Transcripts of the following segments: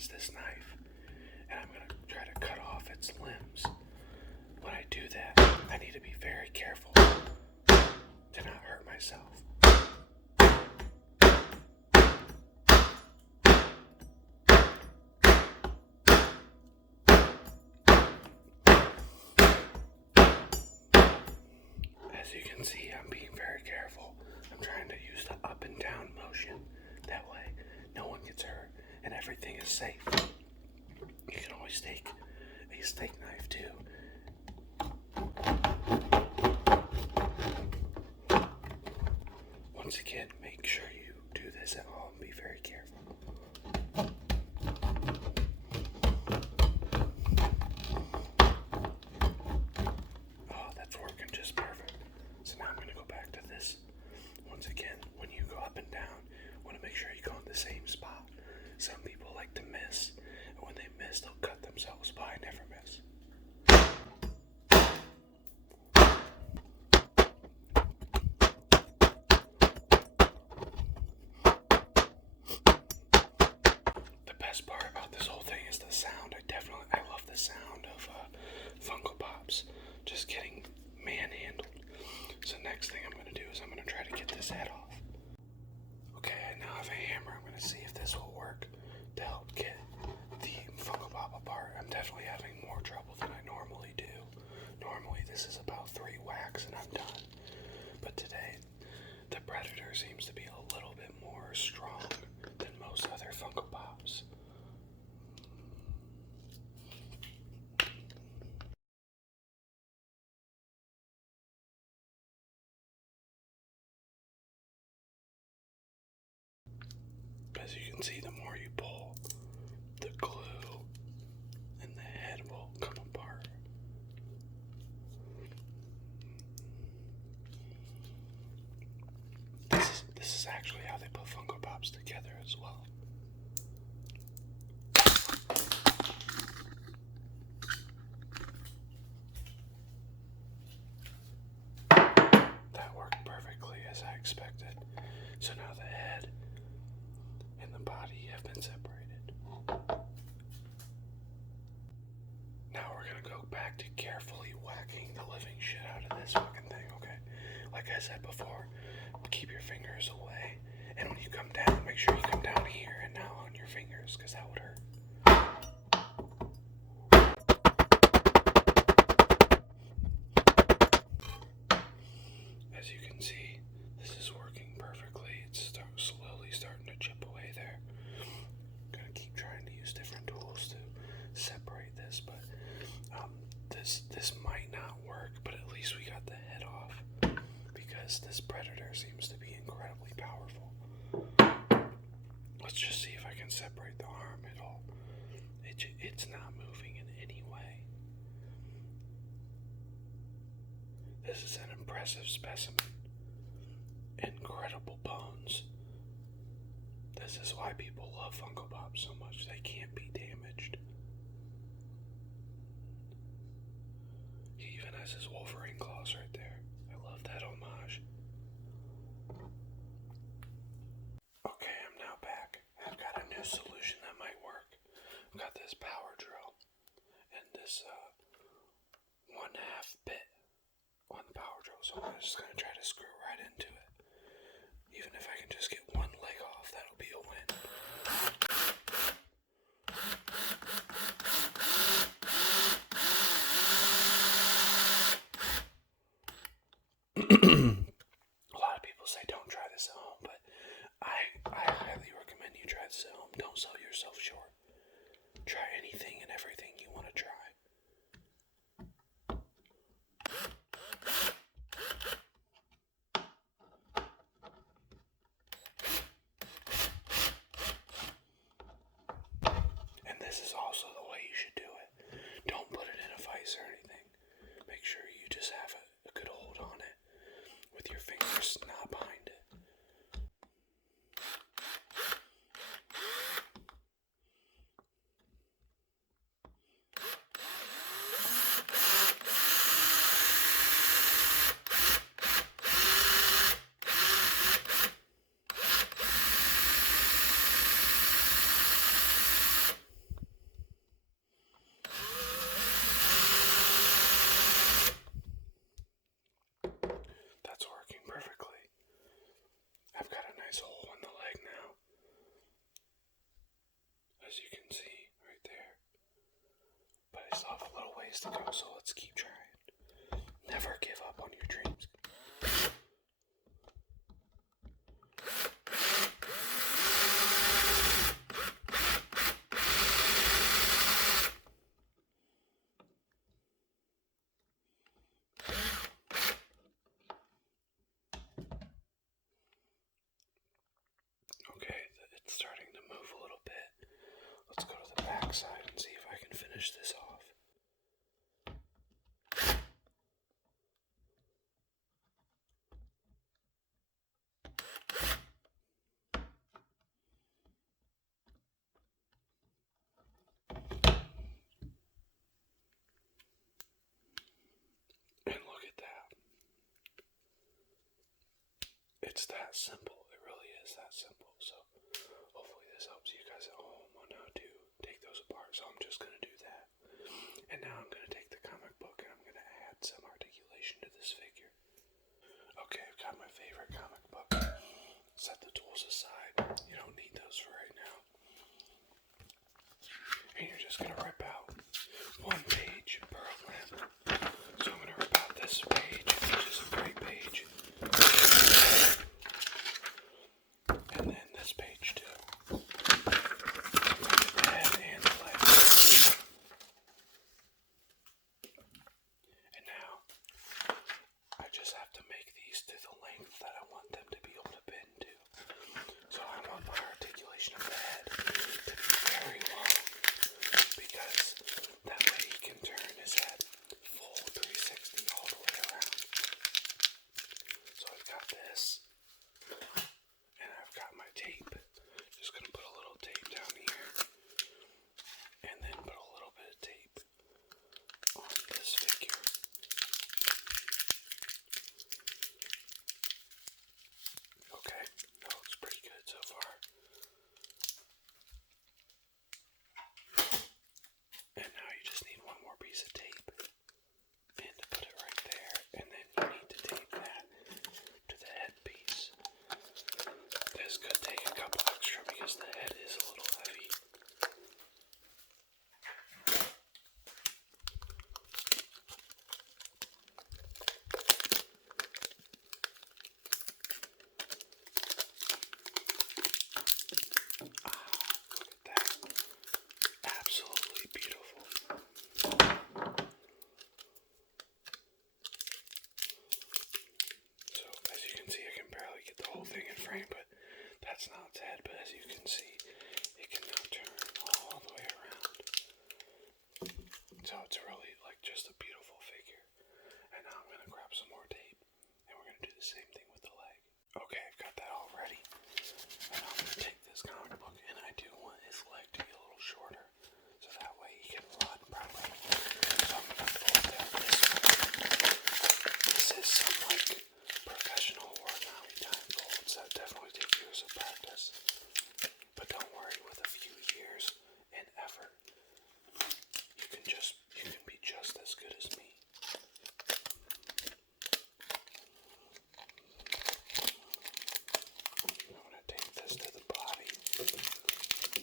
is this knife, and I'm going to try to cut off its limbs. When I do that, I need to be very careful to not hurt myself. As you can see, I'm being very careful. I'm trying to use the up and down motion. That way, no one gets hurt and everything is safe. You can always take a steak knife too. Once again, make sure you do this at home. Be very careful. Oh, that's working just perfect. So now I'm going to go back to this. Once again, when you go up and down, you want to make sure you go in the same spot. Some people like to miss, and when they miss, they'll cut themselves, but I never miss. The best part about this whole thing is the sound. I love the sound of Funko Pops just getting manhandled. So next thing I'm going to do is I'm going to try to get this head off. Okay, I now have a hammer. I'm going to see if this will work to help get the Funko Pop apart. I'm definitely having more trouble than I normally do. Normally this is about 3 whacks and I'm done. But today, the Predator seems to be a little bit more strong than most other Funko Pops. As you can see, the more you pull, the glue and the head will come apart. This is actually how they put Funko Pops together as well. That worked perfectly as I expected. So now the head and the body have been separated. Now we're gonna go back to carefully whacking the living shit out of this fucking thing, okay? Like I said before, keep your fingers away, and when you come down, make sure you come down here and not on your fingers, because that would hurt. As you can see, this is working perfectly. It's slowly starting to chip away there. I'm gonna keep trying to use different tools to separate this, but this might not work, but at least we got the head off, because this Predator seems to be incredibly powerful. Let's just see if I can separate the arm at all. It's not moving in any way. This is an impressive specimen. Incredible bones. This is why people love Funko Pop so much. They can't be damaged. He even has his Wolverine claws right there. I love that homage. Okay, I'm now back. I've got a new solution that might work. I've got this power drill and this 1/2 bit on the power drill, so I'm just going to try to screw right into it. Even if I can just get one leg off, that'll be a win. A lot of people say don't try this at home, but I highly recommend you try this at home. Don't sell yourself short. Try anything and everything you want to try. And this is also the way you should do it. Don't put it in a vise or anything. Make sure you just have a good hold on it with your fingers not behind it. as you can see right there. But I still have a little ways to go, so let's keep trying. Never give up on your dreams. Okay, it's starting to move a little bit. Let's go to the back side and see if I can finish this off. And look at that. It's that simple. It really is that simple. So hopefully this helps you guys at home on how to take those apart. So I'm just going to do that. And now I'm going to take the comic book and I'm going to add some articulation to this figure. Okay, I've got my favorite comic book. Set the tools aside. You don't need those for right now. And you're just going to rip out one page per limb. So I'm going to rip out this page, which is a great page. And then this page too. The head and the legs. And now, I just have to make these to the length that I want them to be able to bend to. So I want my articulation of the head to be very long, because that way he can turn his head full 360 all the way around. So I've got this, and I've got my tape. Just gonna put a little tape down here, and then put a little bit of tape on this figure. Okay, that looks pretty good so far. And now you just need one more piece of tape, and to put it right there, and then you need to tape that to the head piece. This could take a couple extra because the head is a little heavy. Look at that. Absolutely beautiful. So, as you can see, I can barely get the whole thing in frame, but that's not its head. But as you can see, it can now turn all the way around. So it's really like just a beautiful figure. And now I'm going to grab some more tape, and we're going to do the same thing with the leg. Okay, I've got that all ready. And I'm going to take this comic book, and I do want his leg to be a little shorter, so that way he can run properly. So I'm going to fold down this one. This is some like professional origami time folds that definitely take years of practice. But don't worry, with a few years and effort, you can be just as good as me. I'm going to take this to the body,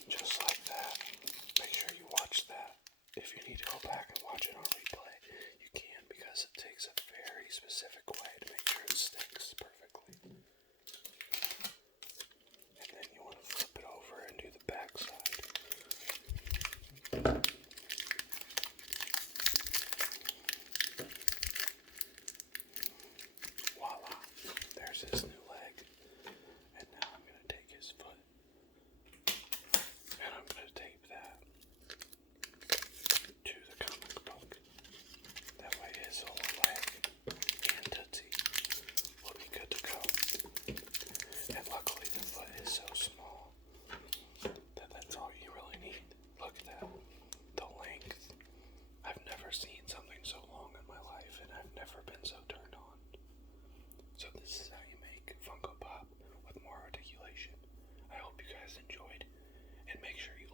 just like that. Make sure you watch that. If you need to go back and watch it on replay, you can, because it takes a very specific way to make sure it sticks perfectly. And then you want to flip it over and do the back side. Voila, there's his new leg. And now I'm going to take his foot, and I'm going to tape that to the comic book. That way his whole leg and tootsie will be good to go. And luckily the foot is so small that that's all you really need. Look at that. The length. I've never seen something so long in my life, and I've never been so turned on. So this is how you make Funko Pop with more articulation. I hope you guys enjoyed, and make sure you